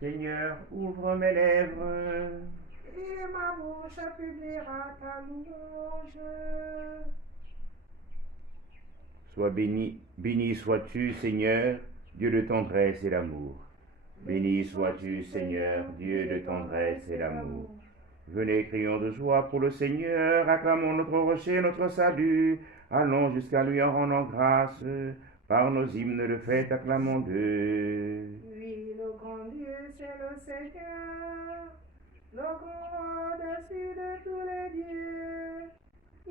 Seigneur, ouvre mes lèvres. Et ma bouche publiera ta louange. Sois béni, béni sois-tu, Seigneur, Dieu de tendresse et d'amour. Béni sois-tu, Seigneur, Dieu de tendresse et d'amour. Venez, crions de joie pour le Seigneur, acclamons notre rocher, notre salut. Allons jusqu'à lui en rendant grâce. Par nos hymnes de fête, acclamons-le. Oui, le grand Dieu, c'est le Seigneur, le grand au-dessus de tous les dieux.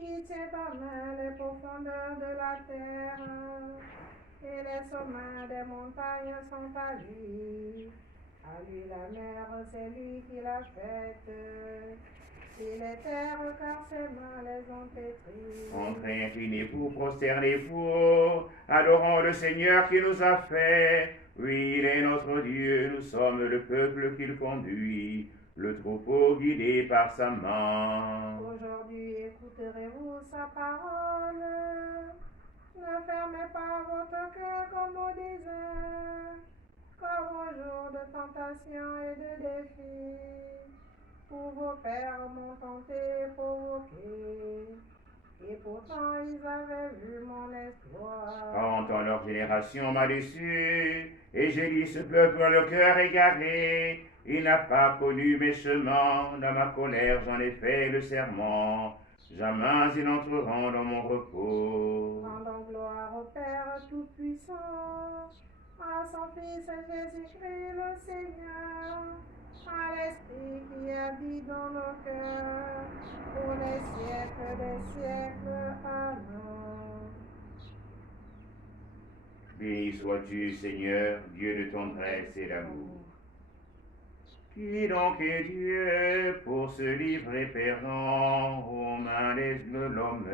Il tient en main les profondeurs de la terre, et les sommets des montagnes sont à lui. À lui la mer, c'est lui qui l'a faite, et les terres, car ses mains les ont pétries. Entrez, inclinez-vous, prosternez-vous, adorons le Seigneur qui nous a fait. Oui, il est notre Dieu, nous sommes le peuple qu'il conduit, le troupeau guidé par sa main. Aujourd'hui, écouterez-vous sa parole. Ne fermez pas votre cœur comme au désert, comme au jour de tentation et de défi, où vos pères m'ont tenté et provoqué. Et pourtant ils avaient vu mon espoir. 40 ans leur génération m'a déçu, et j'ai dit ce peuple a le cœur égaré. Il n'a pas connu mes chemins, dans ma colère j'en ai fait le serment. Jamais ils n'entreront dans mon repos. Rendons gloire au Père Tout-Puissant, à son Fils Jésus-Christ le Seigneur, à l'Esprit qui habite dans nos cœurs, pour les siècles des siècles. Amen. Béni sois-tu, Seigneur, Dieu de tendresse et d'amour. Qui donc est Dieu pour se livrer perdant aux mains de l'homme?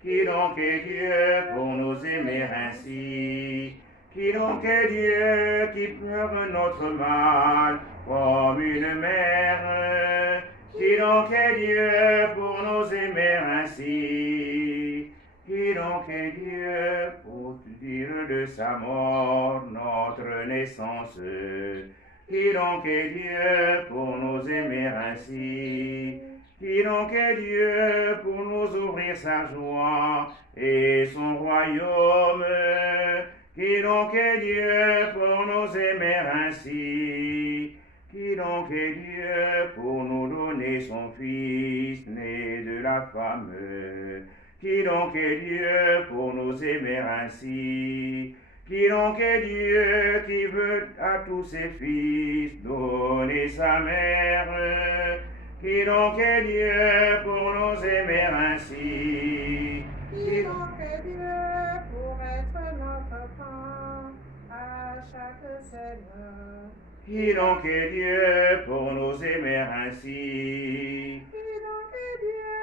Qui donc est Dieu pour nous aimer ainsi? Qui donc est Dieu qui pleure notre mal comme une mère? Qui donc est Dieu pour nous aimer ainsi? Qui donc est Dieu pour dire de sa mort notre naissance? Qui donc est Dieu pour nous aimer ainsi? Qui donc est Dieu pour nous ouvrir sa joie et son royaume? Qui donc est Dieu pour nous aimer ainsi? Qui donc est Dieu pour nous donner son Fils né de la femme? Qui donc est Dieu pour nous aimer ainsi? Qui donc est Dieu qui veut à tous ses fils donner sa mère? Qui donc est Dieu pour nous aimer ainsi? Qui donc est Dieu pour être notre pain à chaque scène? Qui donc est Dieu pour nous aimer ainsi? Qui donc est Dieu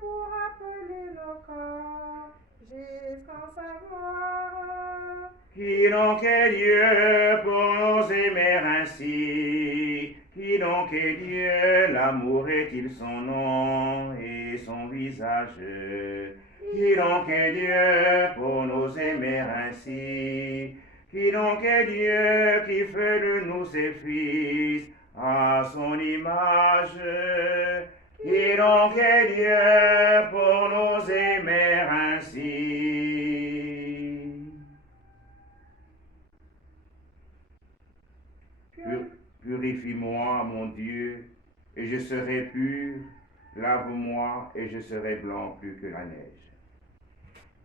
pour appeler nos corps jusqu'en sa gloire? Qui donc est Dieu pour nous aimer ainsi? Qui donc est Dieu? L'amour est-il son nom et son visage? Qui donc est Dieu pour nous aimer ainsi? Qui donc est Dieu qui fait de nous ses fils à son image? Qui donc est Dieu pour nous aimer ainsi? Purifie-moi, mon Dieu, et je serai pur. Lave-moi, et je serai blanc plus que la neige.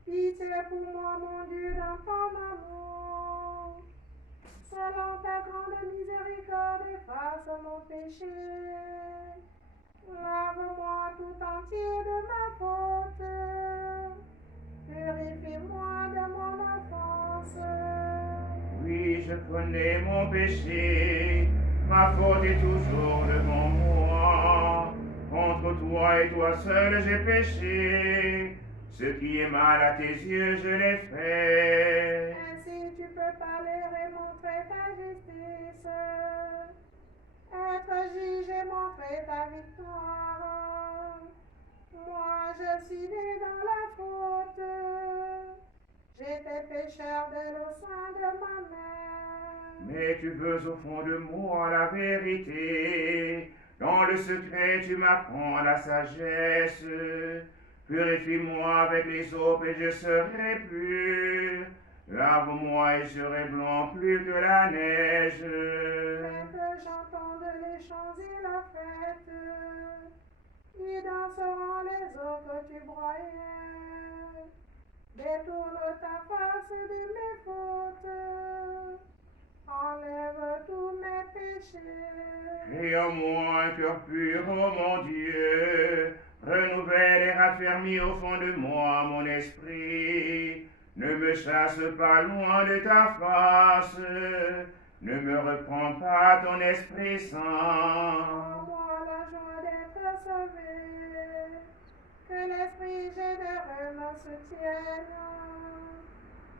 Pitié pour moi, mon Dieu, dans ton amour. Selon ta grande miséricorde, efface mon péché. Lave-moi tout entier de ma faute. Purifie-moi de mon offense. Oui, je connais mon péché, ma faute est toujours devant moi. Contre toi et toi seul j'ai péché, ce qui est mal à tes yeux je l'ai fait. Ainsi tu peux parler et montrer ta justice, être juge et montrer ta victoire. Moi je suis né dans la faute, j'étais pécheur dès le sein de ma mère. secret, tu veux au fond de moi la vérité. Dans le secret, tu m'apprends la sagesse. Purifie-moi avec les eaux et je serai pur. Lave-moi et je serai blanc plus que la neige. Fais que j'entende les chants et la fête. Ils danseront les eaux que tu broyais. Détourne ta face de mes fautes. Enlève tous mes péchés. Et en moi un cœur pur, ô mon Dieu. Renouvelle et raffermis au fond de moi mon esprit. Ne me chasse pas loin de ta face. Ne me reprends pas ton Esprit Saint. Rends-moi la joie d'être sauvé. Que l'Esprit généreux me soutienne.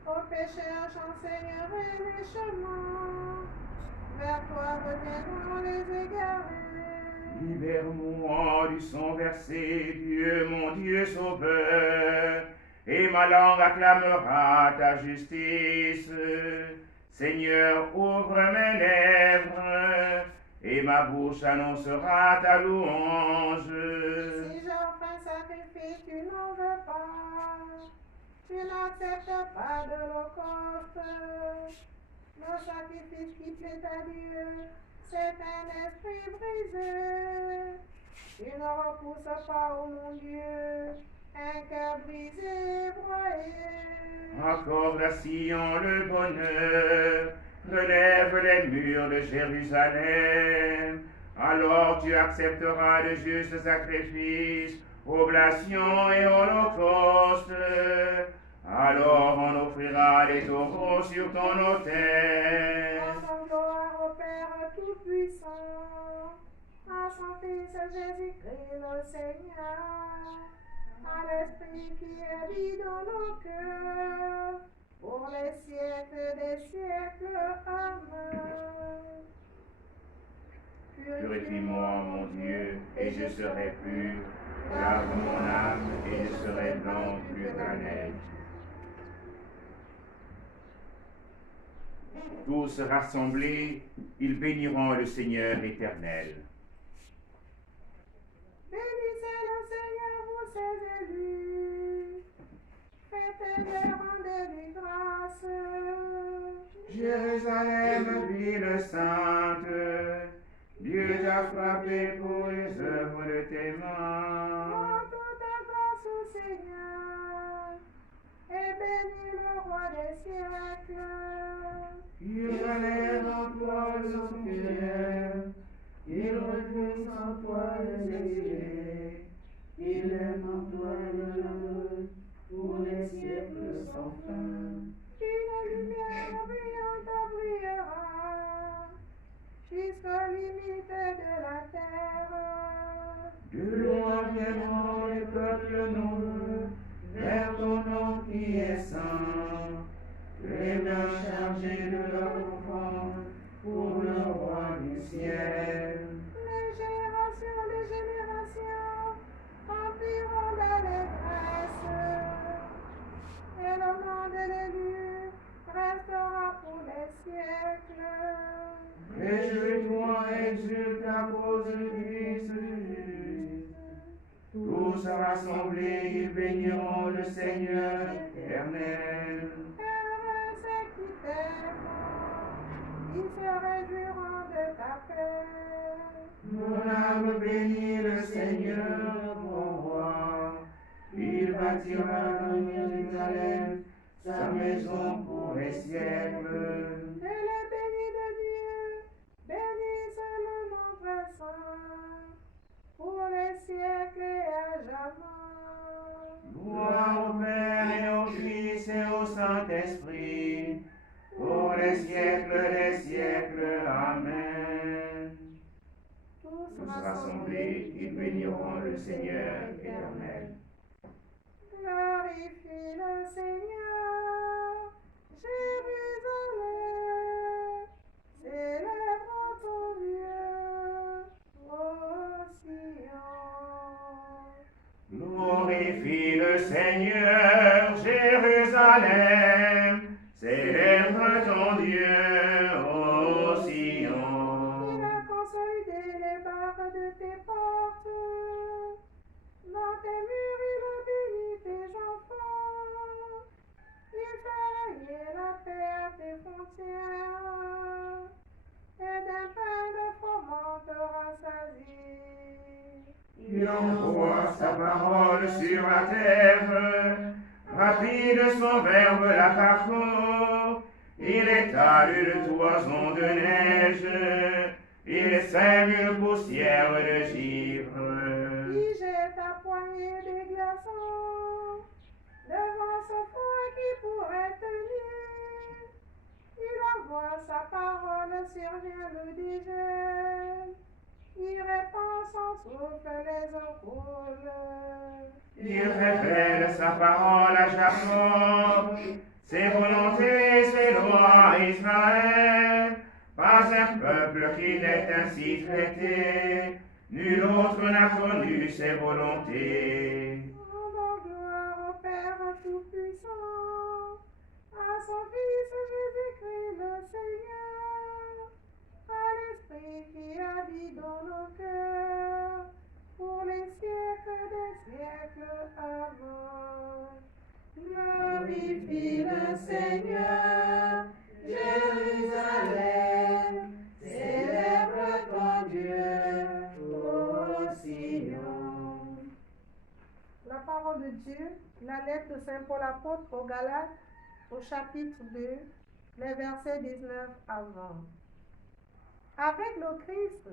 Aux pécheurs, j'enseignerai les chemins. Vers toi reviendront les égarés. Libère-moi du sang versé, Dieu, mon Dieu sauveur, et ma langue acclamera ta justice. Seigneur, ouvre mes lèvres, et ma bouche annoncera ta louange. Si j'offre un sacrifice, tu n'en veux pas. Tu n'acceptes pas de l'holocauste. Le sacrifice qui plaît à Dieu, c'est un esprit brisé. Tu ne repousses pas, ô mon Dieu, un cœur brisé, broyé. Accorde à Sion le bonheur, relève les murs de Jérusalem. Alors tu accepteras de justes sacrifices, oblations et holocaustes. Alors on offrira des taureaux sur ton autel. Rendons gloire au Père Tout-Puissant, à son Fils Jésus-Christ le Seigneur, à l'Esprit qui habite dans nos cœurs, pour les siècles des siècles. Amen. Purifie-moi, mon Dieu, et je serai pur. Lave mon âme, et je serai blanc plus que la neige. Tous rassemblés, ils béniront le Seigneur éternel. Bénissez le Seigneur, vous ses élus. Faites-les, rendez-lui grâce. Jérusalem, ville sainte, Dieu t'a frappé pour les œuvres de tes mains. Rends toute ta grâce au Seigneur, et bénis le roi des siècles. Il relève en toi le sanctuaire, il repousse en toi les exilés, il aime en toi l'heureux pour les siècles sans fin. Une lumière brillante brillera jusqu'aux limites de la terre. De loin viendront les peuples nombreux vers ton nom qui est saint, les mains chargées de leur offrande pour le roi du ciel. Les générations rempliront d'allégresse, et le nom de l'élu restera pour les siècles. Réjouis-toi, exulte à cause du Christ juste. Tous rassemblés, ils béniront le Seigneur éternel. Heureux ceux qui t'aiment, ils se réjouiront de ta paix. Mon âme bénit le Seigneur, mon roi. Il bâtira dans Jérusalem sa maison pour les siècles. Et les bénis de Dieu bénissent le nom très saint pour les siècles et à jamais. Gloire au Père et au Fils et au Saint-Esprit, pour les siècles des siècles. Amen. Tous rassemblés, ils béniront le Seigneur éternel. Glorifie le Seigneur, Jérusalem, célèbre ton Dieu, ô Sion. Glorifie le Seigneur, Jérusalem, célèbre ton Dieu, ô Il envoie sa parole sur la terre, rapide son verbe la parcourt. Il étale une toison de neige, il sème une poussière de givre. Il jette à poignée des glaçons devant ce froid qui pourrait tenir. Il envoie sa parole, survient le dégel. Il répand son souffle, les eaux coulent. Il révèle sa parole à Jacob, ses volontés, ses lois à Israël. Pas un peuple qui n'est ainsi traité, nul autre n'a connu ses volontés. Rendons gloire au Père Tout-Puissant, à son Fils Jésus-Christ le Seigneur, à l'Esprit qui habite dans nos cœurs, pour les siècles des siècles. Amen. Glorifie le Seigneur, Jérusalem, célèbre ton Dieu, ô Sion. La parole de Dieu, la lettre de Saint Paul apôtre aux Galates, au chapitre 2, les versets 19 à 20. Avec le Christ,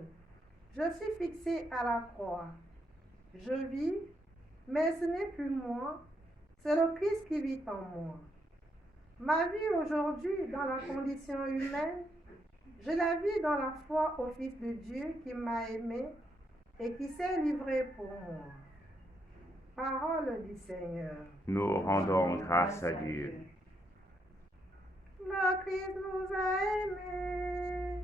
je suis fixé à la croix. Je vis, mais ce n'est plus moi, c'est le Christ qui vit en moi. Ma vie aujourd'hui dans la condition humaine, je la vis dans la foi au Fils de Dieu qui m'a aimé et qui s'est livré pour moi. Parole du Seigneur. Nous rendons grâce à Dieu. Le Christ nous a aimés,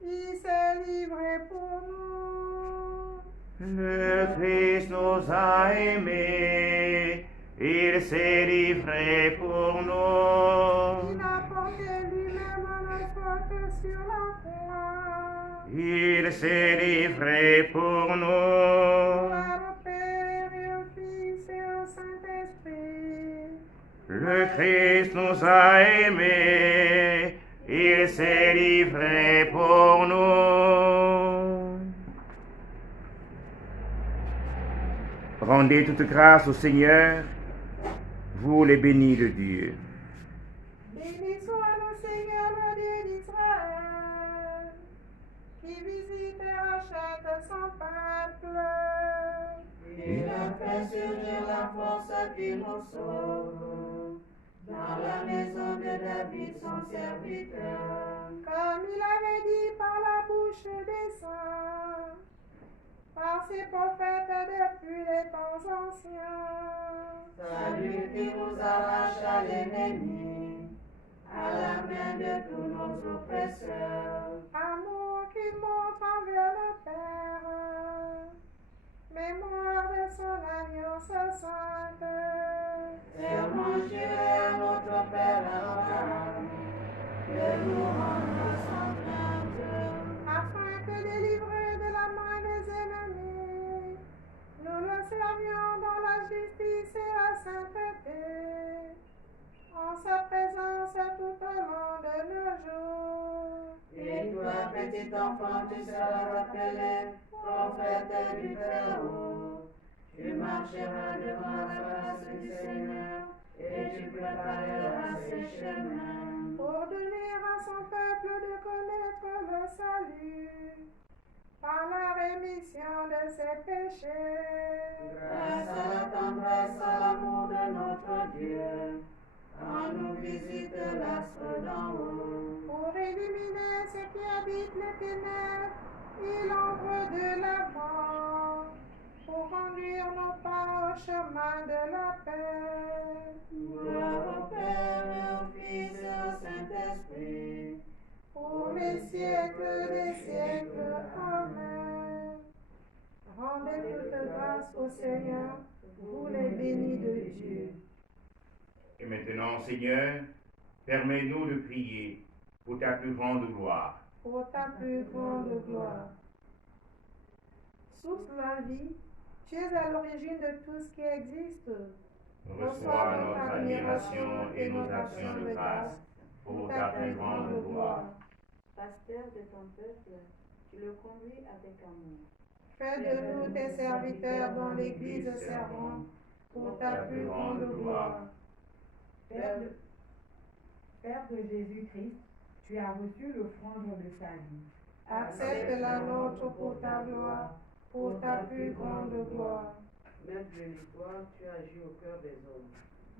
il s'est livré pour nous. Le Christ nous a aimés, il s'est livré pour nous. Il a porté lui-même nos fautes sur la croix. Il s'est livré pour nous. Gloire au Père et au Fils et au Saint-Esprit. Le Christ nous a aimés, il s'est livré pour nous. Rendez toute grâce au Seigneur, vous les bénis de Dieu. Béni soit le Seigneur, le Dieu d'Israël, qui visite et rachète son peuple. Il a fait surgir la force qui nous sauve dans la maison de David, son serviteur. Comme il avait dit par la bouche des saints, par ses prophètes depuis les temps anciens. Salut qui nous arrache à l'ennemi, à la main de tous nos oppresseurs. Amour qu'il montre envers le Père, mémoire de son alliance sainte. Serment juré à notre Père Abraham, de nous rendre sans crainte. Afin que délivrés de la main des ennemis, nous le servions dans la justice et la sainteté, en sa présence tout au long de nos jours. Et toi, petit enfant, tu seras appelé prophète du Très-Haut. Tu marcheras devant la face du Seigneur et tu prépareras ses chemins. Pour donner à son peuple de connaître le salut, par la rémission de ses péchés. Grâce à la tendresse, à l'amour de notre Dieu, quand nous visite l'astre d'en haut. Pour éliminer ceux qui habitent les ténèbres et l'ombre de la mort, pour conduire nos pas au chemin de la paix. Gloire au Père et au Fils et au Saint-Esprit, Pour les siècles des siècles. Amen. Rendez toute grâce au Seigneur, vous les bénis de Dieu. Et maintenant, Seigneur, permets-nous de prier pour ta plus grande gloire. Pour ta plus grande gloire. Source de la vie, tu es à l'origine de tout ce qui existe. Reçois notre admiration et nos actions de grâce pour ta plus grande gloire. pasteur de ton peuple, tu le conduis avec amour. Fais de nous tes serviteurs dans l'Église servante, pour ta plus grande gloire. Père de Jésus-Christ, tu as reçu l'offrande de salut. Accepte la nôtre pour ta gloire, pour ta plus grande gloire. Maître de l'histoire, tu agis au cœur des hommes.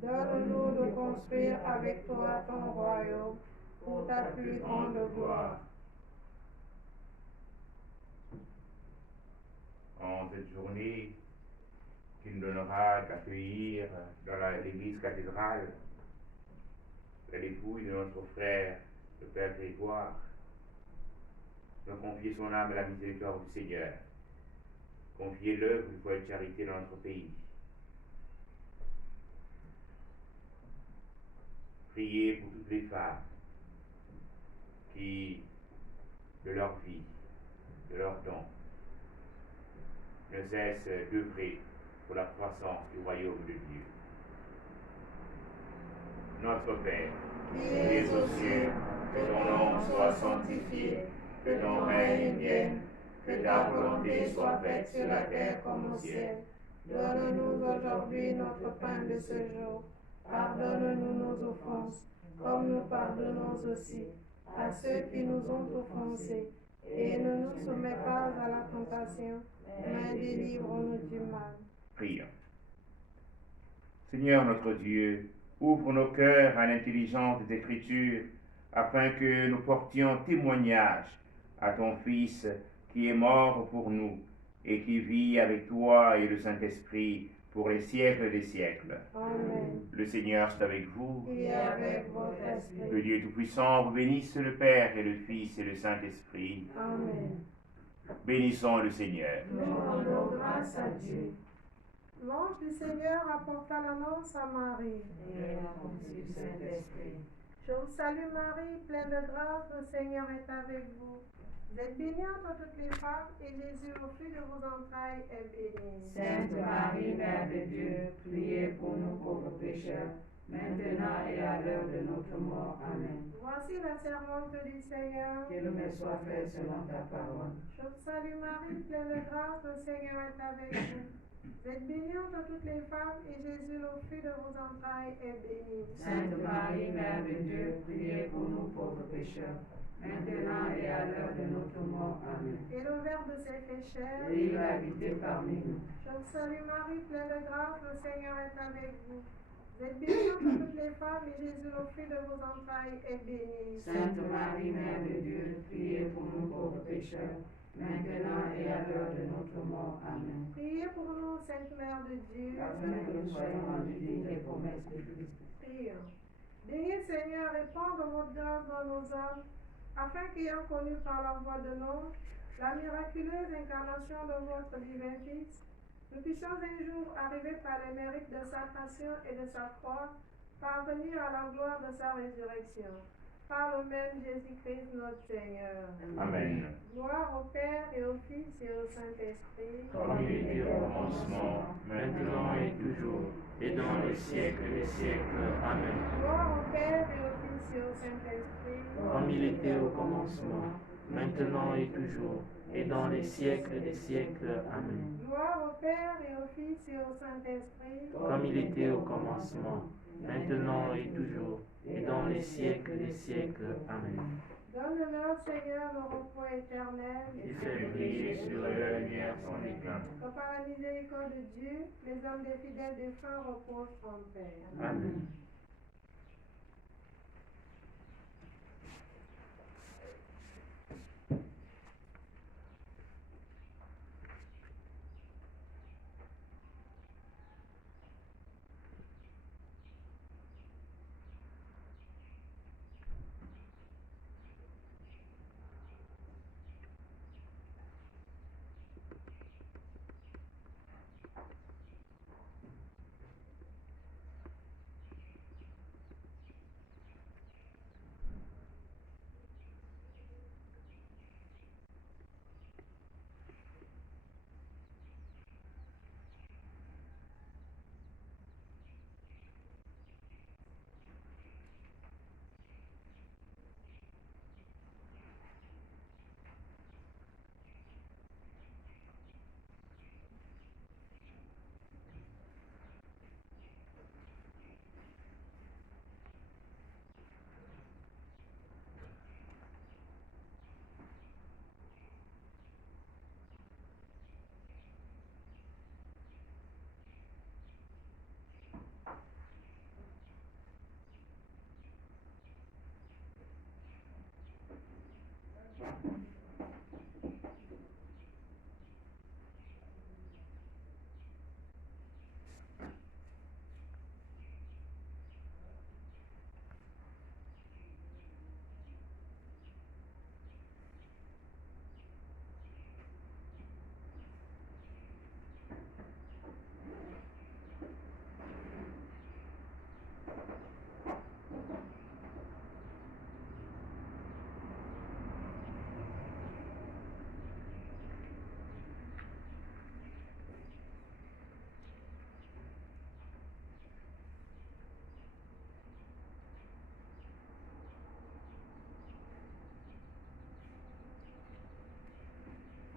Donne-nous de construire avec toi ton royaume, pour ta plus grande gloire. En cette journée, tu nous donneras d'accueillir dans l'église cathédrale la dépouille de notre frère, le Père Grégoire, de confier son âme à la miséricorde du Seigneur, confier l'œuvre du foyer de charité dans notre pays. Prier pour toutes les femmes qui, de leur vie, de leur don, ne cessent d'œuvrer pour la croissance du royaume de Dieu. Notre Père, Qui es aux cieux, que ton nom soit sanctifié, que ton règne vienne, que ta volonté soit faite sur la terre comme au ciel. Donne-nous aujourd'hui notre pain de ce jour. Pardonne-nous nos offenses, comme nous pardonnons aussi à ceux qui nous ont offensés. Et ne nous soumets pas à la tentation, mais délivre-nous du mal. prions. Seigneur notre Dieu, ouvre nos cœurs à l'intelligence des Écritures, afin que nous portions témoignage à ton Fils qui est mort pour nous et qui vit avec toi et le Saint-Esprit pour les siècles des siècles. Amen. Le Seigneur soit avec vous. Et avec votre esprit. Que Dieu Tout-Puissant vous bénisse, le Père et le Fils et le Saint-Esprit. Amen. Bénissons le Seigneur. Nous rendons grâce à Dieu. L'ange du Seigneur apporta l'annonce à Marie. Et la conçue du Saint-Esprit. Je vous salue Marie, pleine de grâce, le Seigneur est avec vous. Vous êtes bénie entre toutes les femmes, et Jésus, le fruit de vos entrailles, est béni. Sainte Marie, Mère de Dieu, priez pour nous pauvres pécheurs, maintenant et à l'heure de notre mort. Amen. Voici la servante du Seigneur. Que le me soit fait selon ta parole. Je vous salue Marie, pleine de grâce, le Seigneur est avec vous. Vous êtes bénie entre toutes les femmes, et Jésus, le fruit de vos entrailles, est béni. Sainte Marie, Mère de Dieu, priez pour nous pauvres pécheurs, maintenant et à l'heure de notre mort. Amen. Et le Verbe s'est fait chair. Et il a habité parmi nous. Je vous salue Marie, pleine de grâce, le Seigneur est avec vous. Vous êtes bénie entre toutes les femmes, et Jésus, le fruit de vos entrailles, est béni. Sainte Marie, Mère de Dieu, priez pour nous pauvres pécheurs, maintenant et à l'heure de notre mort. Amen. Priez pour nous, Sainte Mère de Dieu. Afin que nous soyons rendus dignes des promesses de Christ. Prions. Daignez, Seigneur, répandre votre grâce dans nos âmes, afin qu'ayant connu par la voix de l'ange la miraculeuse incarnation de votre divin Fils, nous puissions un jour arriver par les mérites de sa passion et de sa croix, parvenir à la gloire de sa résurrection. Par le même Jésus-Christ notre Seigneur. Amen. Gloire au Père et au Fils et au Saint-Esprit. Comme il était au commencement, maintenant et toujours, et dans les siècles des siècles. Amen. Gloire au Père et au Fils et au Saint-Esprit. Comme il était au commencement, maintenant et toujours, et dans les siècles des siècles. Amen. Gloire au Père et au Fils et au Saint-Esprit. Comme il était au commencement, maintenant et toujours, et dans les siècles des siècles. Amen. Donne-leur, Seigneur, le repos éternel, Il fait briller sur la lumière son éclat. que par la miséricorde de Dieu, les hommes des fidèles défunts reposent en paix. Amen.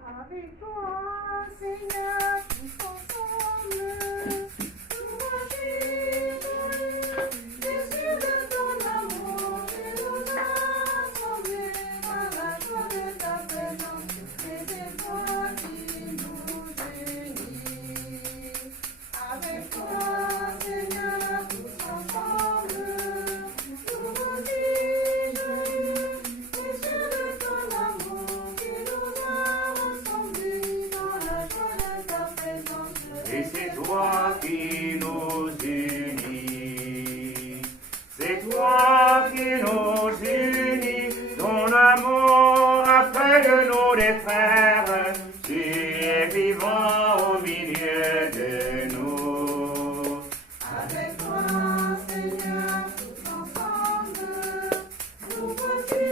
Avec toi, Seigneur, tous ensemble, nous vivons les yeux de ton amour et nous assemblés à la joie de ta présence. Et c'est toi qui nous unis. Avec toi, Seigneur, tous ensemble, nous vivons les yeux de ton amour qui nous a rassemblés dans la joie de ta présence. Et c'est toi qui nous unis. C'est toi qui nous unis. Ton amour appelle nous les frères. Tu es vivant au milieu de nous. Avec toi, Seigneur, tous ensemble, nous voici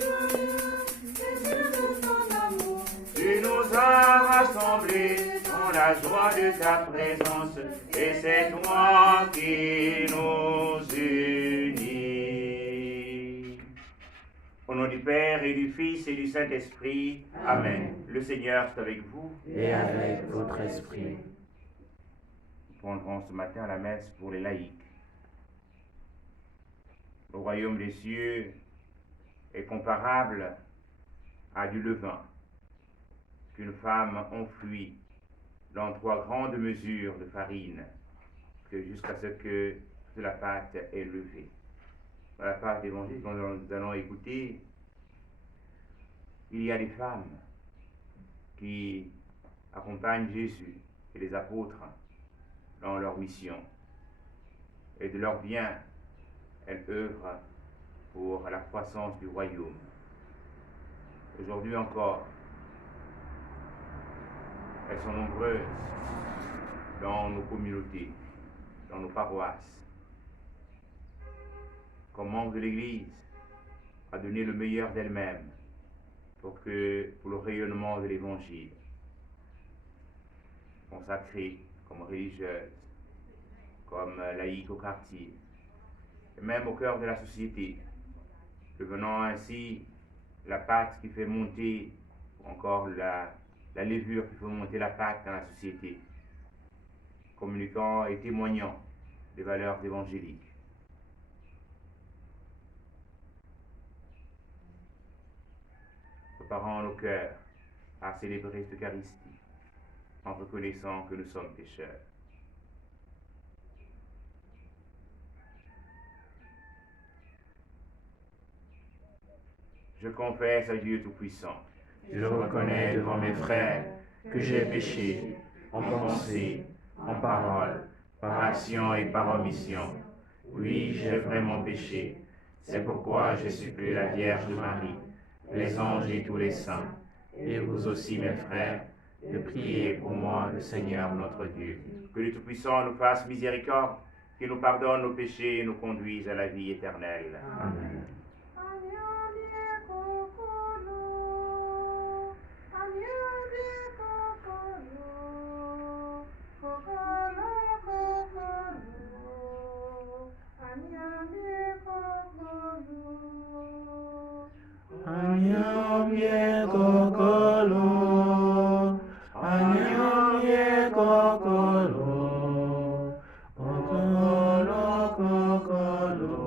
joyeux, les yeux de ton amour. Tu nous as rassemblés dans la joie de ta présence. Et c'est toi qui nous unis. Au nom du Père et du Fils et du Saint-Esprit. Amen. Le Seigneur est avec vous. Et avec votre esprit. Nous prendrons ce matin la messe pour les laïcs. Le royaume des cieux est comparable à du levain qu'une femme enfouit dans 3 grandes mesures de farine jusqu'à ce que la pâte est levée. Dans la pâte évangélique que nous allons écouter, il y a des femmes qui accompagnent Jésus et les apôtres dans leur mission. Et de leur bien, elles œuvrent pour la croissance du royaume. Aujourd'hui encore, elles sont nombreuses dans nos communautés, dans nos paroisses. Comme membres de l'Église, à donner le meilleur d'elles-mêmes pour le rayonnement de l'Évangile. Consacrées comme religieuses, comme laïques au quartier, et même au cœur de la société, devenant ainsi la pâte qui fait monter, ou encore la levure qui fait monter la pâte dans la société, communiquant et témoignant des valeurs évangéliques. Préparant nos cœurs à célébrer cette Eucharistie, en reconnaissant que nous sommes pécheurs. Je confesse à Dieu Tout-Puissant. Je reconnais devant mes frères que j'ai péché en pensée, en parole, par action et par omission. Oui, j'ai vraiment péché. C'est pourquoi je supplie la Vierge Marie, les anges et tous les saints, et vous aussi mes frères, de prier pour moi le Seigneur notre Dieu. Que le Tout-Puissant nous fasse miséricorde, qu'il nous pardonne nos péchés et nous conduise à la vie éternelle. Amen. Anyamye kokolo, anyamye kokolo, kokolo kokolo,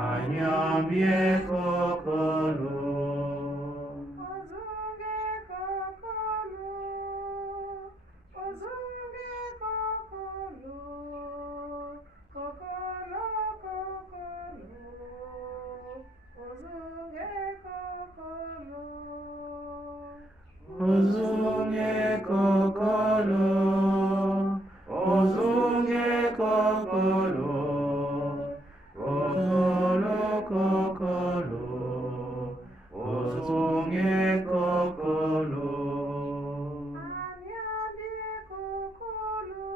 anyamye kokolo. Kokolo, kokolo, Ozunge kokolo, ozunge kokolo, kokolo kokolo, ozunge kokolo. Anyabie kokolo,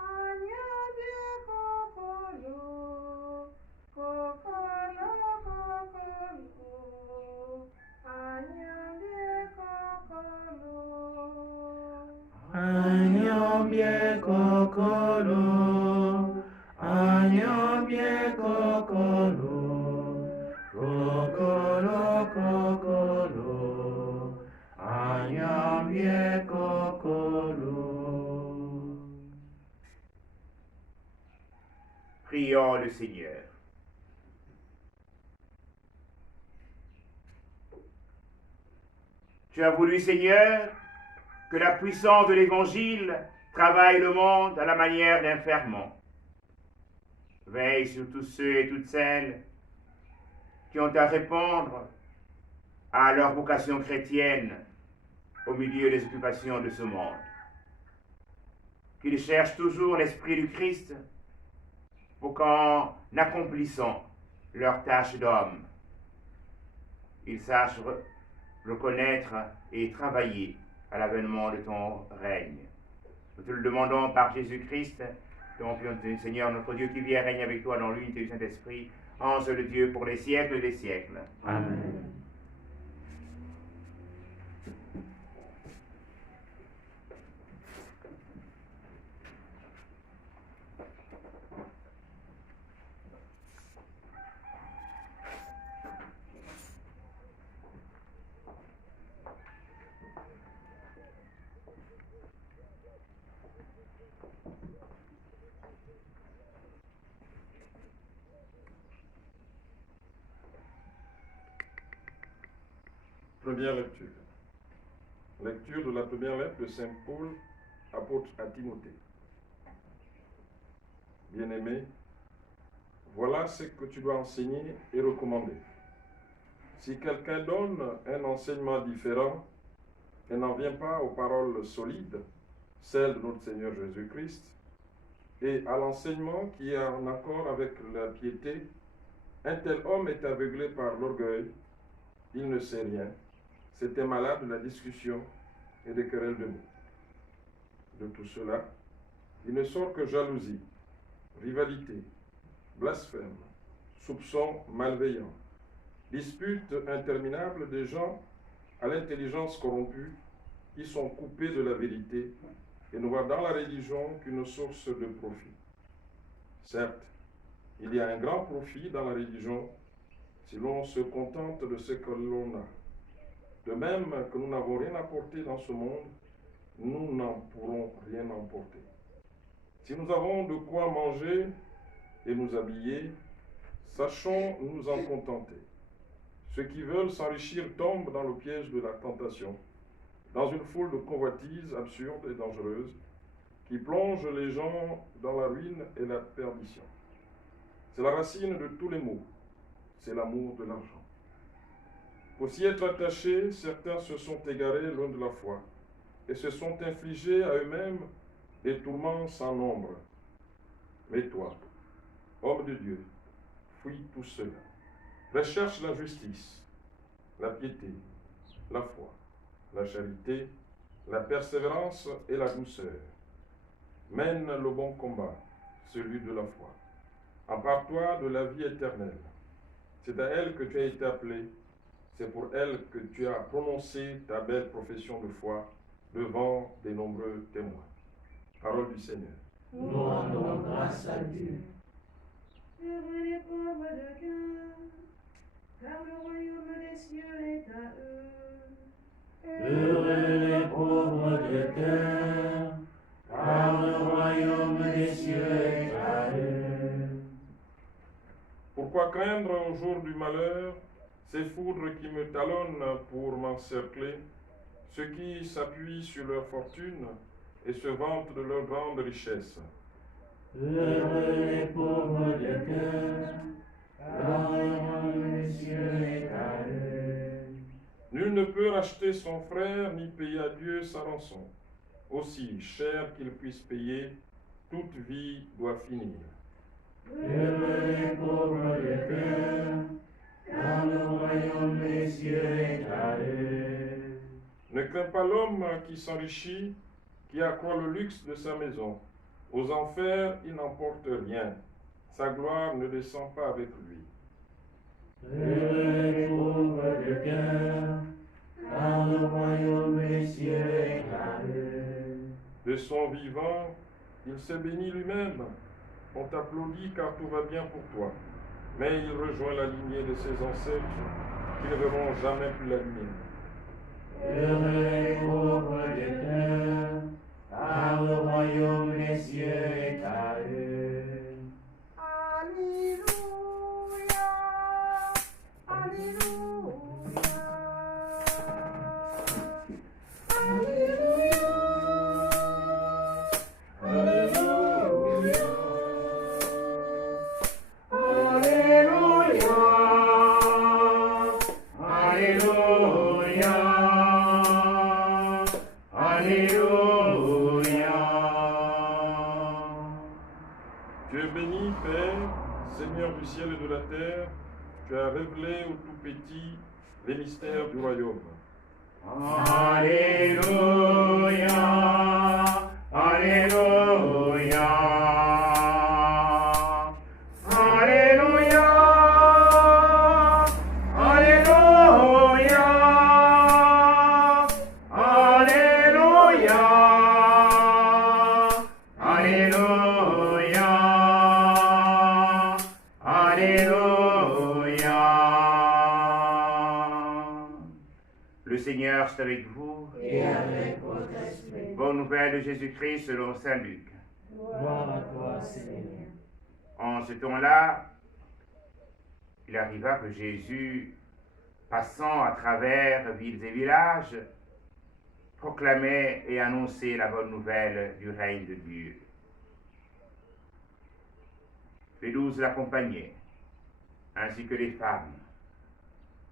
anyabie kokolo, kokolo kokolo, anyabie kokolo. Anyambie kokolo, anyambie kokolo, kokolo kokolo, anyambie kokolo. Prions le Seigneur. Tu as voulu, Seigneur, que la puissance de l'Évangile travaille le monde à la manière d'un ferment. Veille sur tous ceux et toutes celles qui ont à répondre à leur vocation chrétienne au milieu des occupations de ce monde. Qu'ils cherchent toujours l'esprit du Christ pour qu'en accomplissant leur tâche d'homme, ils sachent reconnaître et travailler à l'avènement de ton règne. Nous te le demandons par Jésus-Christ, ton Seigneur, notre Dieu, qui vit et règne avec toi dans l'unité du Saint-Esprit, en seul Dieu pour les siècles des siècles. Amen. Première lecture. Lecture de la première lettre de Saint Paul, apôtre à Timothée. Bien-aimé, voilà ce que tu dois enseigner et recommander. Si quelqu'un donne un enseignement différent et n'en vient pas aux paroles solides, celles de notre Seigneur Jésus-Christ, et à l'enseignement qui est en accord avec la piété, un tel homme est aveuglé par l'orgueil, il ne sait rien. C'était malade de la discussion et des querelles de mots. De tout cela, il ne sort que jalousie, rivalité, blasphème, soupçons malveillants, disputes interminables des gens à l'intelligence corrompue qui sont coupés de la vérité et ne voient dans la religion qu'une source de profit. Certes, il y a un grand profit dans la religion si l'on se contente de ce que l'on a. De même que nous n'avons rien apporté dans ce monde, nous n'en pourrons rien emporter. Si nous avons de quoi manger et nous habiller, sachons nous en contenter. Ceux qui veulent s'enrichir tombent dans le piège de la tentation, dans une foule de convoitises absurdes et dangereuses qui plongent les gens dans la ruine et la perdition. C'est la racine de tous les maux, c'est l'amour de l'argent. Pour s'y être attachés, certains se sont égarés loin de la foi et se sont infligés à eux-mêmes des tourments sans nombre. Mais toi, homme de Dieu, fuis tout cela. Recherche la justice, la piété, la foi, la charité, la persévérance et la douceur. Mène le bon combat, celui de la foi. Empare-toi de la vie éternelle. C'est à elle que tu as été appelé. C'est pour elle que tu as prononcé ta belle profession de foi devant des nombreux témoins. Parole du Seigneur. Nous rendons grâce à Dieu. Heureux les pauvres de cœur, car le royaume des cieux est à eux. Heureux les pauvres de cœur, car le royaume des cieux est à eux. Pourquoi craindre au jour du malheur ces foudres qui me talonnent pour m'encercler, ceux qui s'appuient sur leur fortune et se vantent de leur grande richesse? Heureux les pauvres de cœur, car le royaume des cieux est à eux. Nul ne peut racheter son frère ni payer à Dieu sa rançon. Aussi cher qu'il puisse payer, toute vie doit finir. Heureux les pauvres de cœur, car le royaume des cieux est à eux. Ne crains pas l'homme qui s'enrichit, qui accroît le luxe de sa maison. Aux enfers, il n'emporte rien. Sa gloire ne descend pas avec lui. Heureux les pauvres de cœur, car le royaume des cieux est à eux. De son vivant, il se bénit lui-même. On t'applaudit car tout va bien pour toi. Mais il rejoint la lignée de ses ancêtres qui ne verront jamais plus la lumière. Heureux les pauvres de cœur, car le royaume des cieux est à eux. Alléluia, Alléluia, Alléluia, Tu es béni, Père, Seigneur du ciel et de la terre. Tu as révélé au tout petit les mystères du royaume. Alléluia, Alléluia, Alléluia, Alléluia, Alléluia, Alléluia, Alléluia. Le Seigneur est avec vous. Et avec votre esprit. Bonne nouvelle de Jésus-Christ selon saint Luc. Gloire à toi, Seigneur. En ce temps-là, il arriva que Jésus, passant à travers villes et villages, proclamait et annonçait la bonne nouvelle du règne de Dieu. Les 12 l'accompagnaient, ainsi que les femmes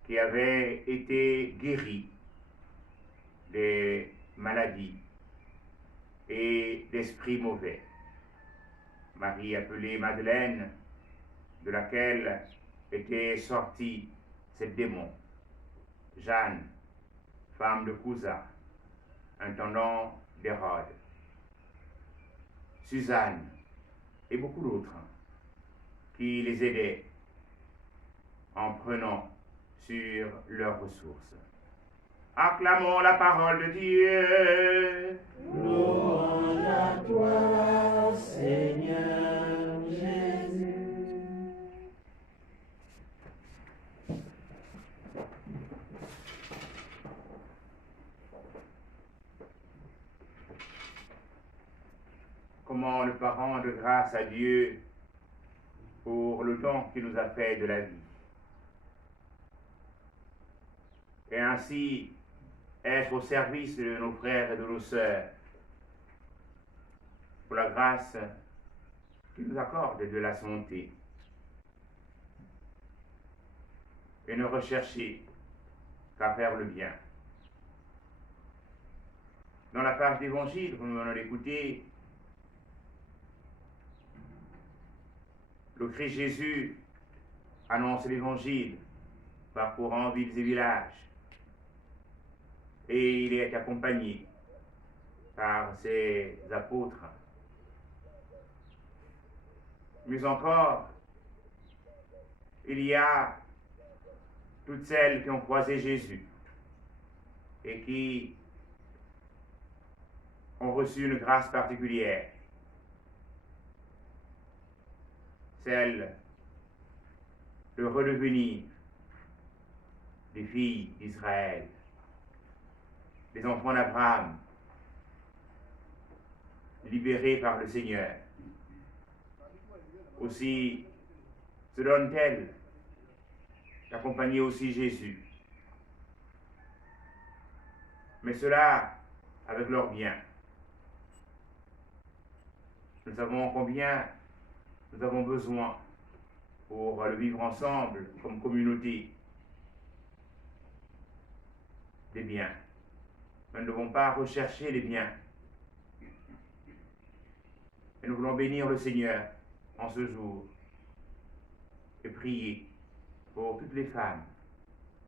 qui avaient été guéries des maladies et d'esprits mauvais. Marie appelée Madeleine, de laquelle était sorti ce démon. Jeanne, femme de Cousa, intendant d'Hérode. Suzanne et beaucoup d'autres qui les aidaient en prenant sur leurs ressources. Acclamons la parole de Dieu. Louange à toi, Seigneur Jésus. Comment ne pas rendre grâce à Dieu pour le don qu'il nous a fait de la vie, et ainsi être au service de nos frères et de nos sœurs, pour la grâce qu'il nous accorde de la santé, et ne rechercher qu'à faire le bien. Dans la page d'évangile que nous venons d'écouter, le Christ Jésus annonce l'évangile, parcourant villes et villages, et il est accompagné par ses apôtres. Mais encore, il y a toutes celles qui ont croisé Jésus et qui ont reçu une grâce particulière. Celle de redevenir des filles d'Israël, des enfants d'Abraham, libérés par le Seigneur. Aussi se donnent-elles d'accompagner aussi Jésus. Mais cela avec leur bien. Nous savons combien nous avons besoin pour le vivre ensemble comme communauté. des biens. Nous ne devons pas rechercher les biens. Et nous voulons bénir le Seigneur en ce jour et prier pour toutes les femmes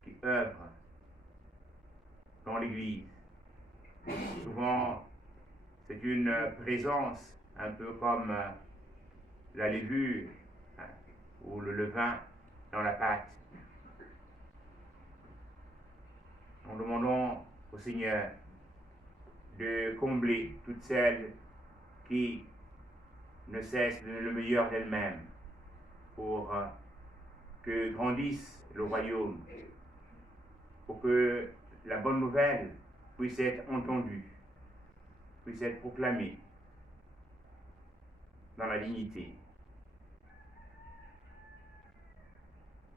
qui œuvrent dans l'Église. Souvent, c'est une présence un peu comme la levure ou le levain dans la pâte. Nous demandons au Seigneur de combler toutes celles qui ne cessent de le meilleur d'elles-mêmes pour que grandisse le royaume, pour que la bonne nouvelle puisse être entendue, puisse être proclamée dans la dignité.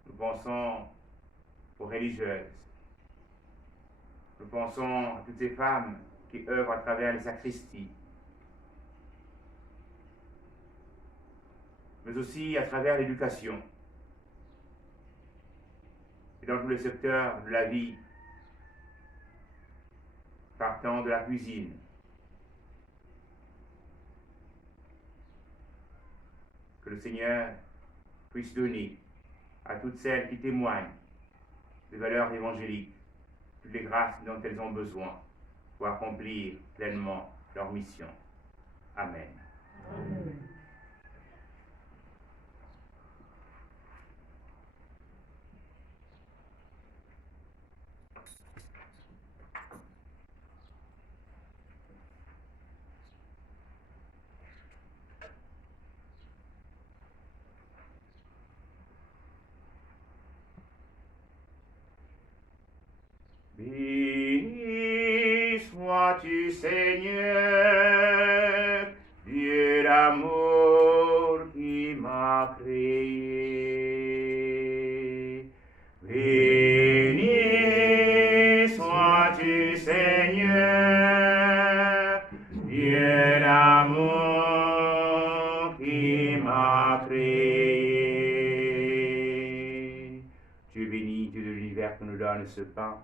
Nous pensons aux religieuses. Nous pensons à toutes ces femmes qui œuvrent à travers les sacristies, mais aussi à travers l'éducation et dans tous les secteurs de la vie, partant de la cuisine. Que le Seigneur puisse donner à toutes celles qui témoignent des valeurs évangéliques toutes les grâces dont elles ont besoin pour accomplir pleinement leur mission. Amen. Amen. Béni sois-tu, Seigneur, Dieu d'amour qui m'a créé. Béni sois-tu, Seigneur, Dieu d'amour qui m'a créé. Tu es béni, Dieu de l'univers, qui nous donne ce pain.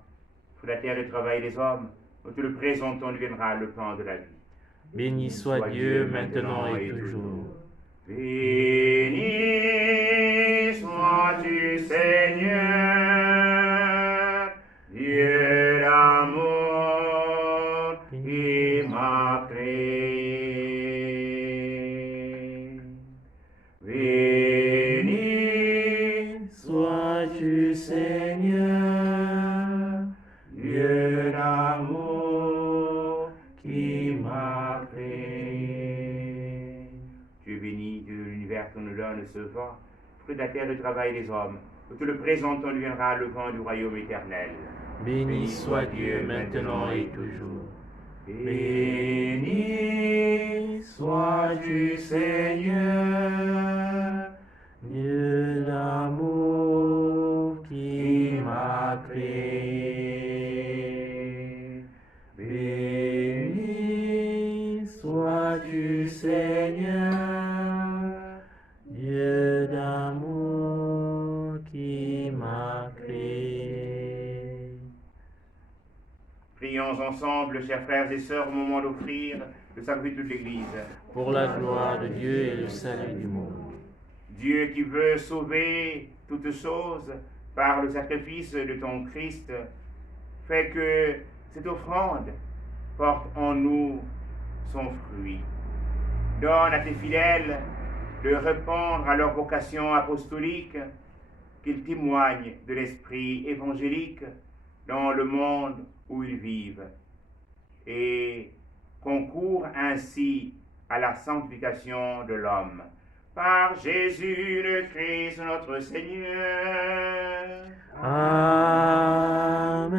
La terre et travail des hommes, nous te le présentons, deviendra le pain de la vie. Béni soit Dieu maintenant et toujours. Béni sois-tu, Seigneur, Dieu d'amour qui m'a créé. Béni sois-tu, Seigneur, Dieu d'amour qui m'a créé. Tu es béni, Dieu de l'univers, qui nous donne ce vin, fruit de la terre, du travail des hommes. Nous te le présentons, deviendra le vin du royaume éternel. Béni soit Dieu maintenant et toujours. Béni sois-tu, Seigneur, Dieu d'amour qui m'a créé. Béni sois-tu, Seigneur, Dieu d'amour qui m'a créé. Prions ensemble, chers frères et sœurs, au moment d'offrir le sacrifice de toute l'Église. Pour la gloire de Dieu et le salut du monde. Dieu qui veut sauver toutes choses par le sacrifice de ton Christ, fait que cette offrande porte en nous son fruit. Donne à tes fidèles de répondre à leur vocation apostolique, qu'ils témoignent de l'esprit évangélique dans le monde où ils vivent et concourent ainsi à la sanctification de l'homme. Par Jésus le Christ notre Seigneur. Amen.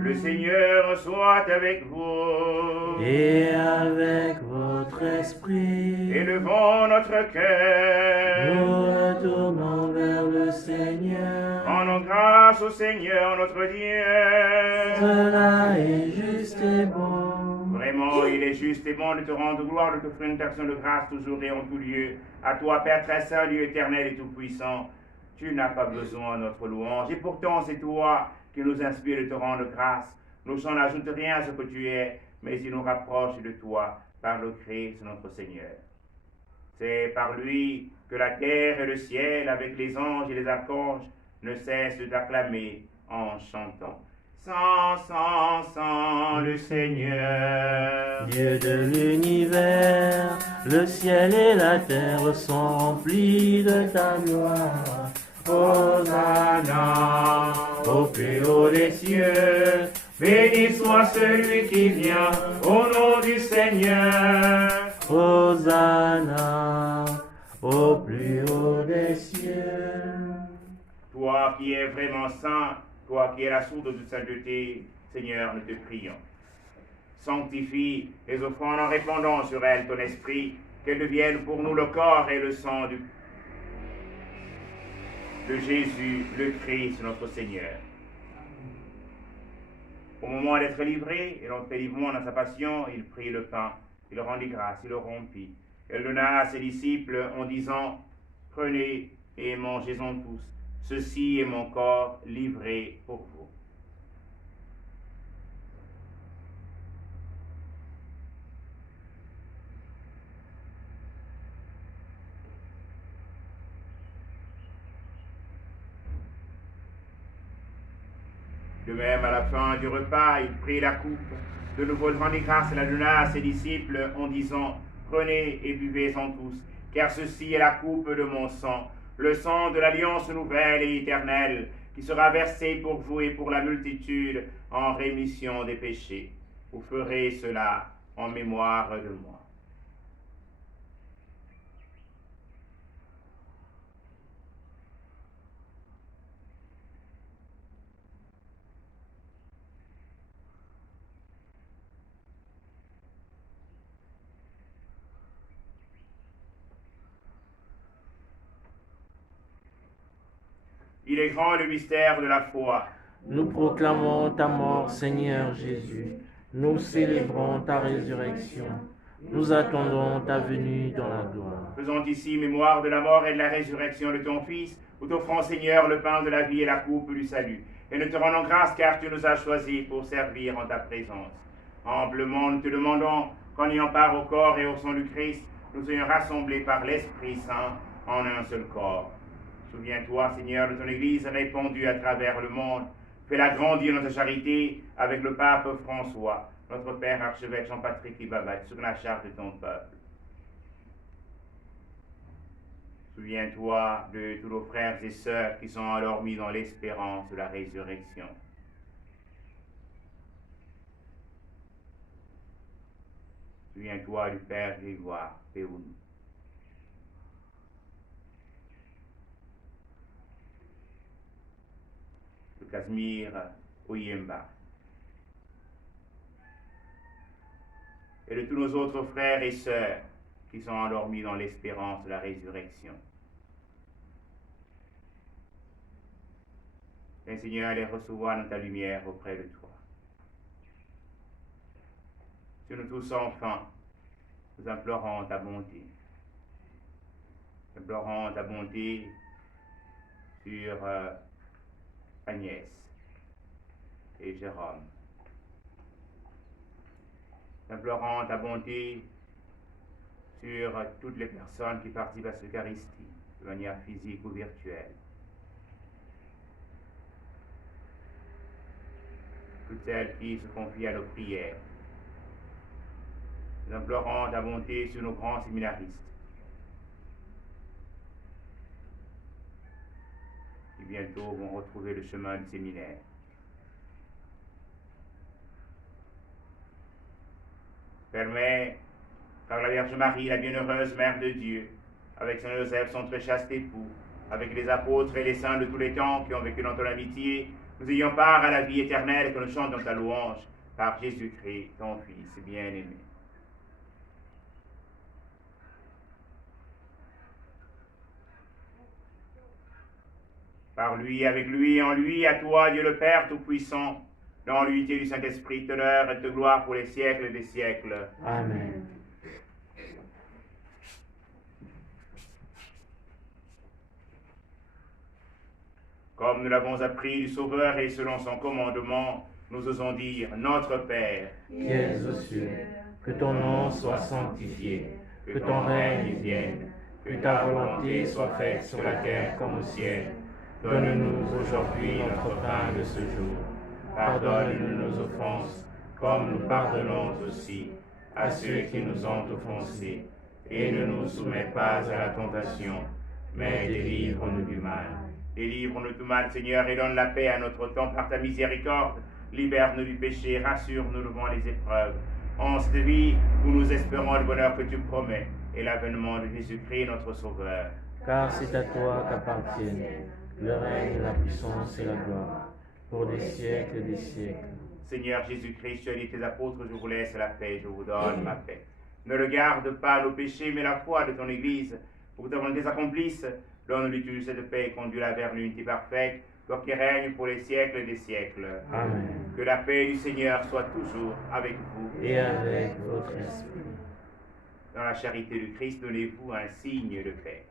Le Seigneur soit avec vous. Et avec votre esprit. Élevons notre cœur. Nous retournons vers le Seigneur. Rendons grâce au Seigneur notre Dieu. Cela est juste et bon. Vraiment, il est juste et bon de te rendre gloire, de t'offrir une action de grâce toujours et en tout lieu. À toi, Père très saint, Dieu éternel et tout-puissant, Tu n'as pas besoin de notre louange, et pourtant c'est toi qui nous inspires de te rendre grâce. Nous n'en ajoutons rien à ce que tu es, mais il nous rapproche de toi par le Christ notre Seigneur. C'est par lui que la terre et le ciel, avec les anges et les archanges, ne cessent d'acclamer en chantant. Sans le Seigneur. Dieu de l'univers, le ciel et la terre sont remplis de ta gloire. Hosanna au plus haut des cieux, béni soit celui qui vient au nom du Seigneur. Hosanna au plus haut des cieux. Toi qui es vraiment saint, toi qui es la source de sainteté, Seigneur, nous te prions. Sanctifie les offrandes en répandant sur elles ton esprit, qu'elles deviennent pour nous le corps et le sang de Jésus, le Christ, notre Seigneur. Au moment d'être livré, et notre délivrement dans sa passion, il prit le pain, il rendit grâce, il le rompit. Il le donna à ses disciples en disant, « Prenez et mangez-en tous. Ceci est mon corps livré pour vous. » De même, à la fin du repas, il prit la coupe. De nouveau, il rendit grâce et la donna à ses disciples en disant, « Prenez et buvez-en tous, car ceci est la coupe de mon sang, le sang de l'alliance nouvelle et éternelle, qui sera versé pour vous et pour la multitude en rémission des péchés. Vous ferez cela en mémoire de moi. » Il est grand le mystère de la foi. Nous proclamons ta mort, Seigneur Jésus. Nous célébrons ta résurrection. Nous attendons ta venue dans la gloire. Faisons ici mémoire de la mort et de la résurrection de ton Fils, nous t'offrons, Seigneur, le pain de la vie et la coupe du salut. Et nous te rendons grâce car tu nous as choisis pour servir en ta présence. Humblement, nous te demandons qu'en ayant part au corps et au sang du Christ, nous soyons rassemblés par l'Esprit Saint en un seul corps. Souviens-toi, Seigneur, de ton Église répandue à travers le monde. Fais-la grandir dans ta charité avec le pape François, notre Père archevêque Jean-Patrick Ibabat, sur la charge de ton peuple. Souviens-toi de tous nos frères et sœurs qui sont endormis dans l'espérance de la résurrection. Souviens-toi du Père Grégoire Péoun. De Casimir Oyemba. Et de tous nos autres frères et sœurs qui sont endormis dans l'espérance de la résurrection. Et Seigneur, les recevoir dans ta lumière auprès de toi. Sur nous tous enfin, nous implorons ta bonté. Nous implorons ta bonté sur Agnès et Jérôme. Nous implorons ta bonté sur toutes les personnes qui participent à cette Eucharistie, de manière physique ou virtuelle. Toutes celles qui se confient à nos prières. Nous implorons ta bonté sur nos grands séminaristes, qui bientôt vont retrouver le chemin du séminaire. Permets, par la Vierge Marie, la bienheureuse Mère de Dieu, avec Saint Joseph, son très chaste époux, avec les apôtres et les saints de tous les temps qui ont vécu dans ton amitié, nous ayons part à la vie éternelle et que nous chantons ta louange par Jésus-Christ, ton Fils bien-aimé. Par lui, avec lui, en lui, à toi, Dieu le Père Tout-Puissant, dans l'unité du Saint-Esprit, honneur et de gloire pour les siècles des siècles. Amen. Comme nous l'avons appris du Sauveur et selon son commandement, nous osons dire Notre Père, qui es aux cieux, que ton nom soit sanctifié, que ton règne vienne, que ta volonté soit faite sur la terre comme au ciel. Donne-nous aujourd'hui notre pain de ce jour. Pardonne-nous nos offenses, comme nous pardonnons aussi à ceux qui nous ont offensés. Et ne nous soumets pas à la tentation, mais délivre-nous du mal. Délivre-nous du mal, Seigneur, et donne la paix à notre temps par ta miséricorde. Libère-nous du péché, rassure-nous devant les épreuves. En cette vie où nous espérons le bonheur que tu promets et l'avènement de Jésus-Christ, notre Sauveur. Car c'est à toi qu'appartiennent le règne, la puissance et la gloire, pour des siècles et des siècles. Seigneur Jésus-Christ, tu as dit tes apôtres, je vous laisse la paix, je vous donne ma paix. Ne regarde pas nos péchés, mais la foi de ton Église, pour que ta volonté s'accomplisse. Donne-lui cette paix et conduis-la vers l'unité parfaite, toi qui règne pour les siècles des siècles. Amen. Que la paix du Seigneur soit toujours avec vous. Et avec votre esprit. Dans la charité du Christ, donnez-vous un signe de paix.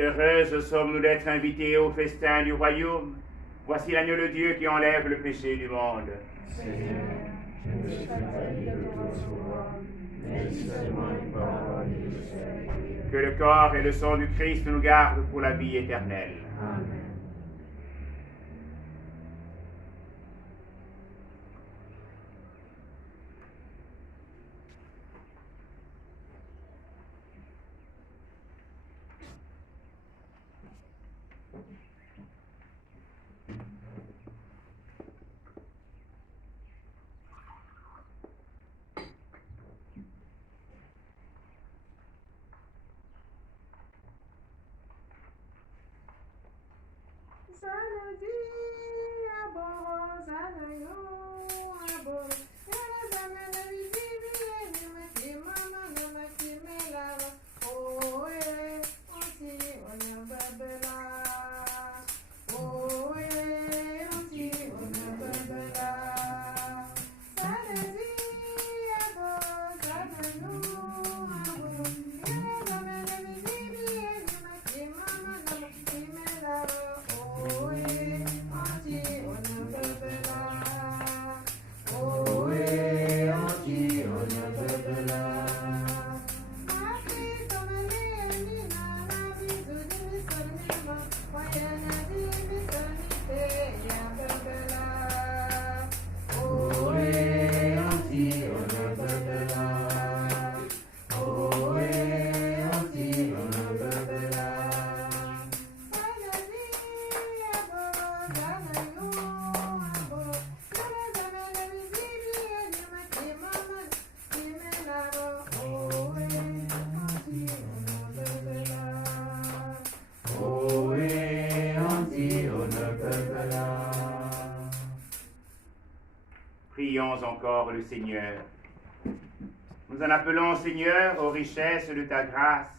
Heureuses sommes-nous d'être invités au festin du royaume. Voici l'agneau de Dieu qui enlève le péché du monde. Seigneur, je ne suis pas digne de te recevoir, mais dis seulement une parole et je serai guéri. Que le corps et le sang du Christ nous gardent pour la vie éternelle. Amen. Prions encore le Seigneur. Nous en appelons, Seigneur, aux richesses de ta grâce,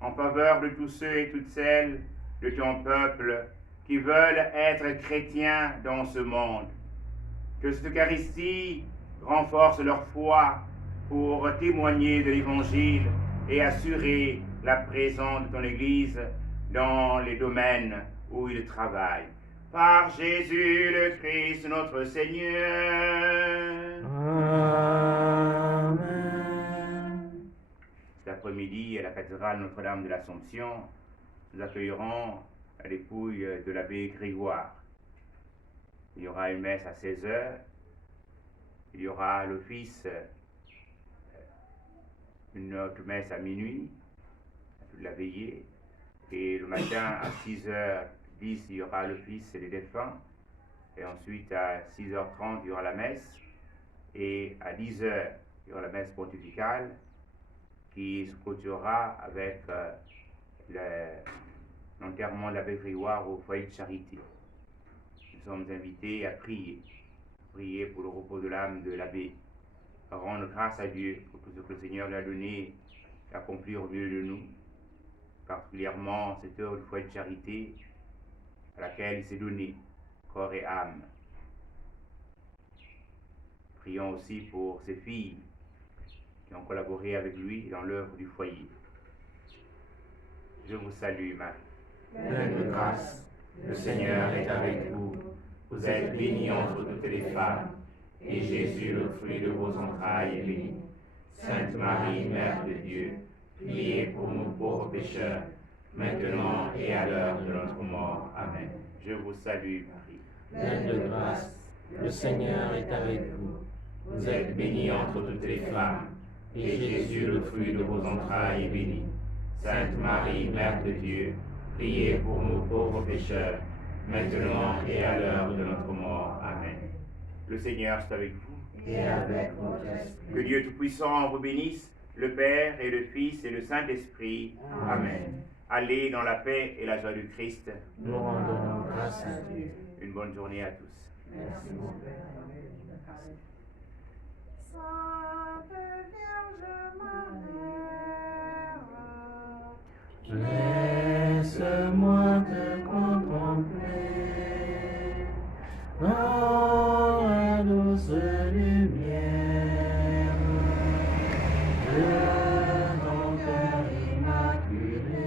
en faveur de tous ceux et toutes celles de ton peuple qui veulent être chrétiens dans ce monde. Que cette Eucharistie renforce leur foi pour témoigner de l'Évangile et assurer la présence de ton Église dans les domaines où ils travaillent. Par Jésus le Christ, notre Seigneur. Amen. Cet après-midi, à la cathédrale Notre-Dame de l'Assomption, nous accueillerons à dépouille de l'abbé Grégoire. Il y aura une messe à 16h. Il y aura l'office, une autre messe à minuit, toute la veillée. Et le matin à 6h10, il y aura l'office des défunts. Et ensuite à 6h30, il y aura la messe. Et à 10h, il y aura la messe pontificale qui se clôturera avec l'enterrement de l'abbé Grégoire au foyer de charité. Nous sommes invités à prier pour le repos de l'âme de l'abbé, à rendre grâce à Dieu pour tout ce que le Seigneur lui a donné et accomplir au milieu de nous, particulièrement cette heure du foyer de charité à laquelle il s'est donné corps et âme. Prions aussi pour ses filles qui ont collaboré avec lui dans l'œuvre du foyer. Je vous salue, Marie. Pleine de grâce, le Seigneur est avec vous. Vous êtes bénie entre toutes les femmes, et Jésus, le fruit de vos entrailles, est béni. Sainte Marie, Mère de Dieu, priez pour nous pauvres pécheurs, maintenant et à l'heure de notre mort. Amen. Je vous salue, Marie. Pleine de grâce, le Seigneur est avec vous. Vous êtes bénie entre toutes les femmes, et Jésus, le fruit de vos entrailles, est béni. Sainte Marie, Mère de Dieu, priez pour nous pauvres pécheurs, maintenant et à l'heure de notre mort. Amen. Le Seigneur est avec vous. Et avec votre esprit. Que Dieu Tout-Puissant vous bénisse, le Père et le Fils et le Saint-Esprit. Amen. Allez dans la paix et la joie du Christ. Nous rendons grâce à Dieu. Une bonne journée à tous. Merci mon Père. Sainte Vierge Marie, Laisse-moi te contempler dans la douce lumière de ton cœur immaculé,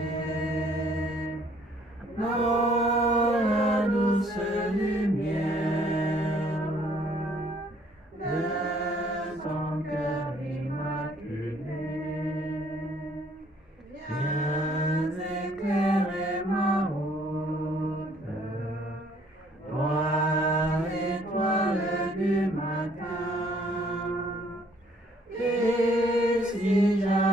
dans la douce lumière de ton cœur immaculé. Viens éclairer ma route, toi étoile du matin, et si jamais